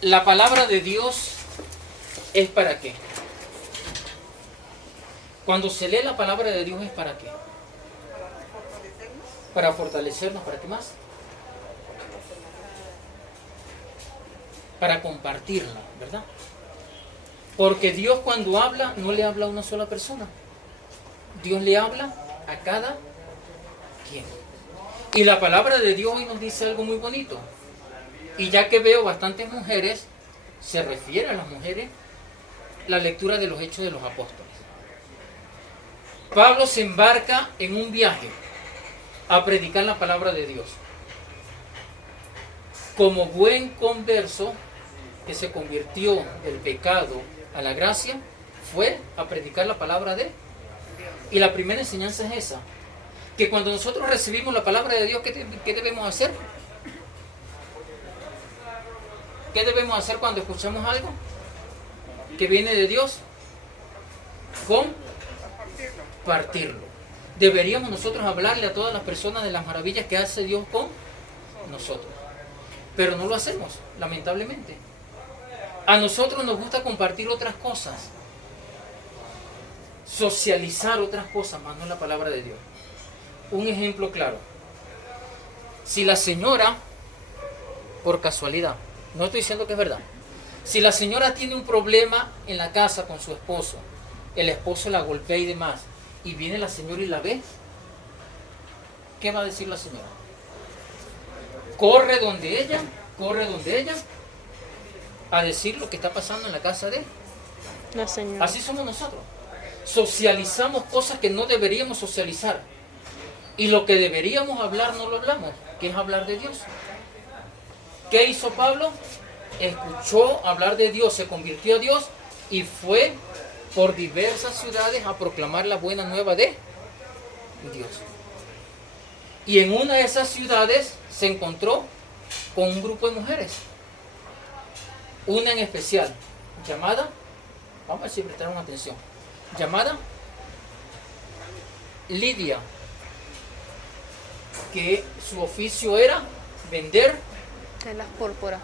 ¿La palabra de Dios es para qué? Cuando se lee la palabra de Dios, ¿es para qué? Para fortalecernos, ¿para qué más? Para compartirla, ¿verdad? Porque Dios cuando habla, no le habla a una sola persona. Dios le habla a cada quien. Y la palabra de Dios hoy nos dice algo muy bonito. Y ya que veo bastantes mujeres, se refiere a las mujeres la lectura de los Hechos de los Apóstoles. Pablo se embarca en un viaje a predicar la palabra de Dios. Como buen converso que se convirtió del pecado a la gracia, fue a predicar la palabra de Dios. Y la primera enseñanza es esa, que cuando nosotros recibimos la palabra de Dios, ¿qué debemos hacer? ¿Qué debemos hacer cuando escuchamos algo que viene de Dios? Compartirlo. Deberíamos nosotros hablarle a todas las personas de las maravillas que hace Dios con nosotros. Pero no lo hacemos, lamentablemente. A nosotros nos gusta compartir otras cosas, socializar otras cosas, más no la palabra de Dios. Un ejemplo claro. Si la señora, por casualidad, no estoy diciendo que es verdad, si la señora tiene un problema en la casa con su esposo, el esposo la golpea y demás, y viene la señora y la ve, ¿qué va a decir la señora? Corre donde ella a decir lo que está pasando en la casa de La señora. Así somos nosotros. Socializamos cosas que no deberíamos socializar. Y lo que deberíamos hablar no lo hablamos, que es hablar de Dios. ¿Qué hizo Pablo? Escuchó hablar de Dios, se convirtió a Dios y fue por diversas ciudades a proclamar la buena nueva de Dios. Y en una de esas ciudades se encontró con un grupo de mujeres. Una en especial, llamada, vamos a ver si prestaron atención, llamada Lidia, que su oficio era vender Telas púrpuras.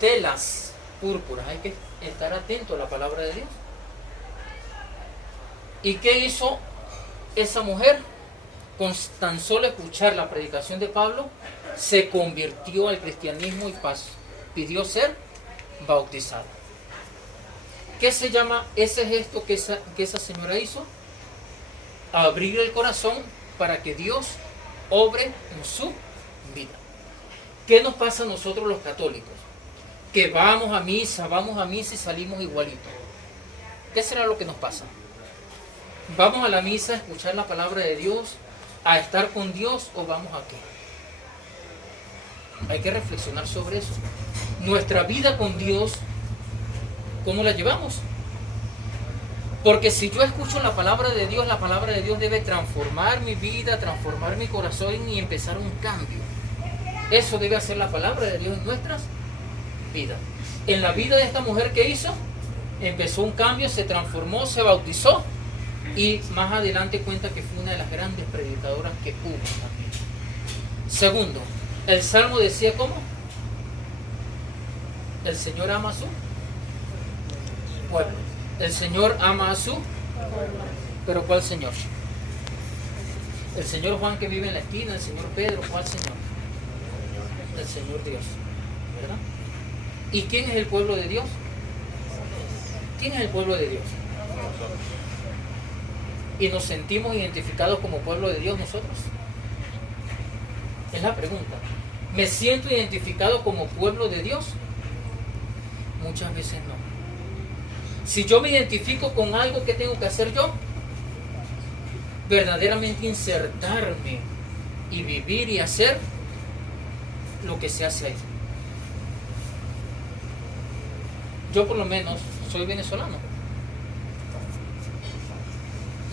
telas púrpuras. Hay que estar atento a la palabra de Dios. ¿Y qué hizo esa mujer? Con tan solo escuchar la predicación de Pablo, se convirtió al cristianismo y pidió ser bautizada. ¿Qué se llama ese gesto que esa señora hizo? Abrir el corazón para que Dios obre en su vida. ¿Qué nos pasa a nosotros los católicos? Que vamos a misa y salimos igualitos. ¿Qué será lo que nos pasa? ¿Vamos a la misa a escuchar la palabra de Dios, a estar con Dios, o vamos a qué? Hay que reflexionar sobre eso. Nuestra vida con Dios, ¿cómo la llevamos? Porque si yo escucho la palabra de Dios debe transformar mi vida, transformar mi corazón y empezar un cambio. Eso debe hacer la palabra de Dios en nuestras vidas. En la vida de esta mujer, ¿qué hizo? Empezó un cambio, se transformó, se bautizó y más adelante cuenta que fue una de las grandes predicadoras que hubo también. Segundo, el Salmo decía ¿cómo? El Señor ama a su pueblo. El Señor ama a su... ¿Pero cuál Señor? El Señor Juan que vive en la esquina, el Señor Pedro, ¿cuál Señor? El Señor Dios, ¿verdad? ¿Y quién es el pueblo de Dios? ¿Quién es el pueblo de Dios? ¿Y nos sentimos identificados como pueblo de Dios nosotros? Es la pregunta. ¿Me siento identificado como pueblo de Dios? Muchas veces no. Si yo me identifico con algo, ¿qué tengo que hacer yo? Verdaderamente insertarme y vivir y hacer lo que se hace ahí. Yo por lo menos soy venezolano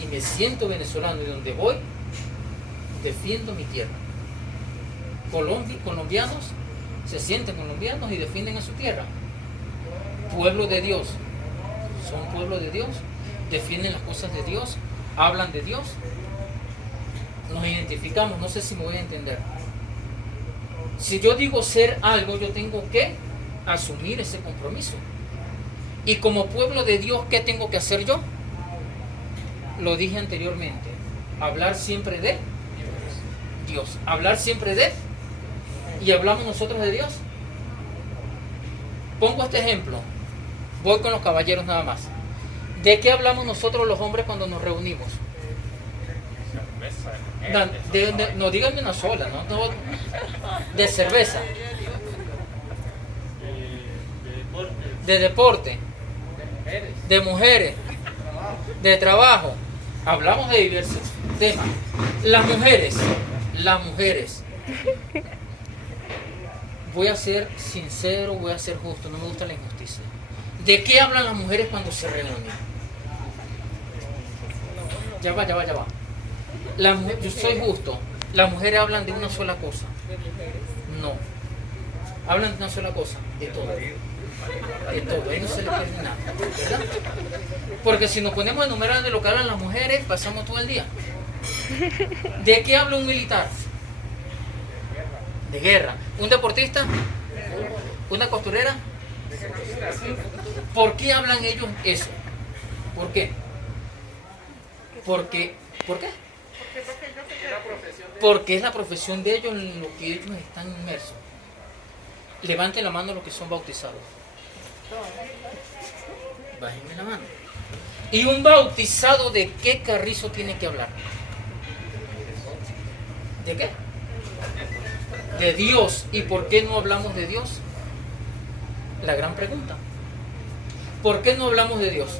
y me siento venezolano, y donde voy defiendo mi tierra. Colombianos se sienten colombianos y defienden a su tierra. Pueblo de Dios, son pueblo de Dios, defienden las cosas de Dios, hablan de Dios, nos identificamos. No sé si me voy a entender. Si yo digo ser algo, yo tengo que asumir ese compromiso. Y como pueblo de Dios, ¿qué tengo que hacer yo? Lo dije anteriormente, hablar siempre de Dios, hablar siempre de, y hablamos nosotros de Dios. Pongo este ejemplo, voy con los caballeros nada más. ¿De qué hablamos nosotros los hombres cuando nos reunimos? No, díganme una sola, ¿no? De cerveza, de deporte, de mujeres, de trabajo. Hablamos de diversos temas. Las mujeres. Voy a ser sincero, voy a ser justo, no me gusta la injusticia. ¿De qué hablan las mujeres cuando se reúnen? Ya va. Yo soy justo. Las mujeres hablan de una sola cosa. No. Hablan de una sola cosa. De todo. Ahí no se le pierde nada, ¿verdad? Porque si nos ponemos a enumerar de lo que hablan las mujeres, pasamos todo el día. ¿De qué habla un militar? De guerra. ¿Un deportista? ¿Una costurera? ¿Por qué hablan ellos eso? ¿Por qué? ¿Por qué? Porque es la profesión de ellos en lo que ellos están inmersos. Levanten la mano los que son bautizados. Bájenme la mano. ¿Y un bautizado de qué carrizo tiene que hablar? ¿De qué? De Dios. ¿Y por qué no hablamos de Dios? La gran pregunta. ¿Por qué no hablamos de Dios?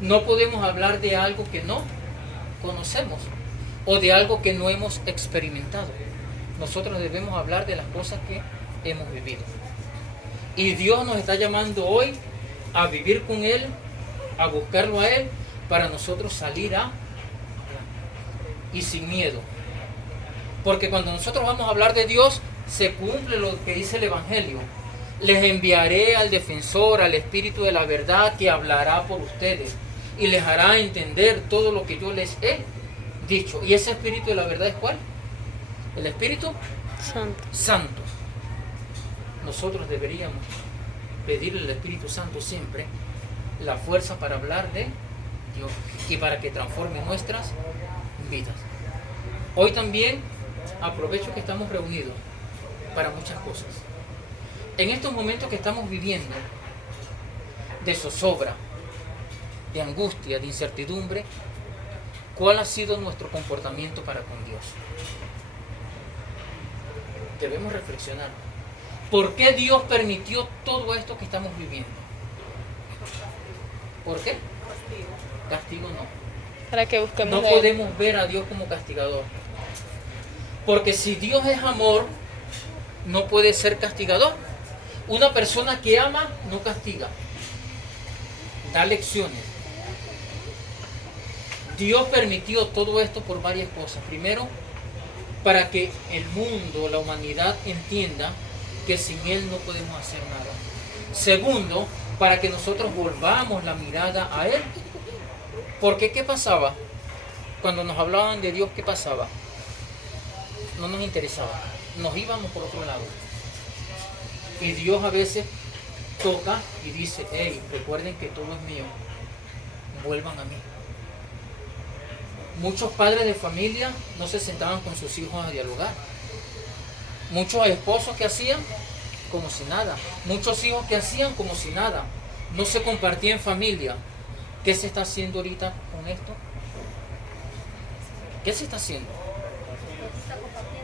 No podemos hablar de algo que no conocemos o de algo que no hemos experimentado. Nosotros debemos hablar de las cosas que hemos vivido. Y Dios nos está llamando hoy a vivir con Él, a buscarlo a Él, para nosotros salir y sin miedo. Porque cuando nosotros vamos a hablar de Dios, se cumple lo que dice el Evangelio. Les enviaré al defensor, al Espíritu de la verdad, que hablará por ustedes y les hará entender todo lo que yo les he dicho. ¿Y ese Espíritu de la verdad es cuál? El Espíritu Santo. Nosotros deberíamos pedirle al Espíritu Santo siempre la fuerza para hablar de Dios y para que transforme nuestras vidas. Hoy también aprovecho que estamos reunidos para muchas cosas. En estos momentos que estamos viviendo de zozobra, de angustia, de incertidumbre, ¿cuál ha sido nuestro comportamiento para con Dios? Debemos reflexionar. ¿Por qué Dios permitió todo esto que estamos viviendo? ¿Por qué? Castigo no. Para que busquemos No podemos ver a Dios como castigador. Porque si Dios es amor, no puede ser castigador. Una persona que ama no castiga, da lecciones. Dios permitió todo esto por varias cosas. Primero, para que el mundo, la humanidad entienda que sin Él no podemos hacer nada. Segundo, para que nosotros volvamos la mirada a Él. Porque ¿qué pasaba? Cuando nos hablaban de Dios, ¿qué pasaba? No nos interesaba. Nos íbamos por otro lado. Y Dios a veces toca y dice, hey, recuerden que todo es mío. Vuelvan a mí. Muchos padres de familia no se sentaban con sus hijos a dialogar. Muchos esposos que hacían como si nada. Muchos hijos que hacían como si nada. No se compartía en familia. ¿Qué se está haciendo ahorita con esto? ¿Qué se está haciendo?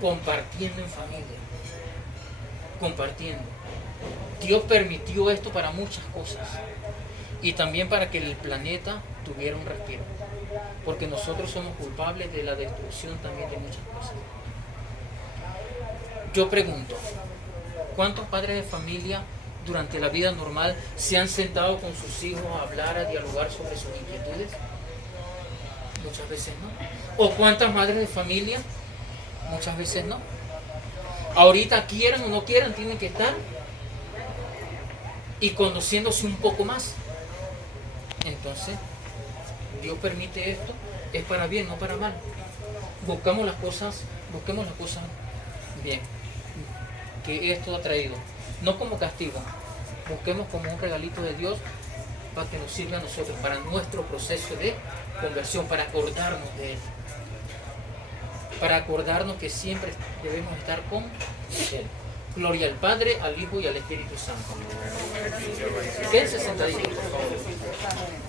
Compartiendo en familia. Compartiendo. Dios permitió esto para muchas cosas. Y también para que el planeta tuviera un respiro. Porque nosotros somos culpables de la destrucción también de muchas cosas. Yo pregunto, ¿cuántos padres de familia durante la vida normal se han sentado con sus hijos a hablar, a dialogar sobre sus inquietudes? Muchas veces no. ¿O cuántas madres de familia? Muchas veces no. Ahorita quieran o no quieran, tienen que estar y conociéndose un poco más. Entonces, Dios permite esto, es para bien, no para mal. Busquemos las cosas bien que esto ha traído. no como castigo. Busquemos como un regalito de Dios para que nos sirva a nosotros, para nuestro proceso de conversión, para acordarnos de Él. Para acordarnos que siempre debemos estar con Él. Gloria al Padre, al Hijo y al Espíritu Santo. Quédense sentaditos, por favor.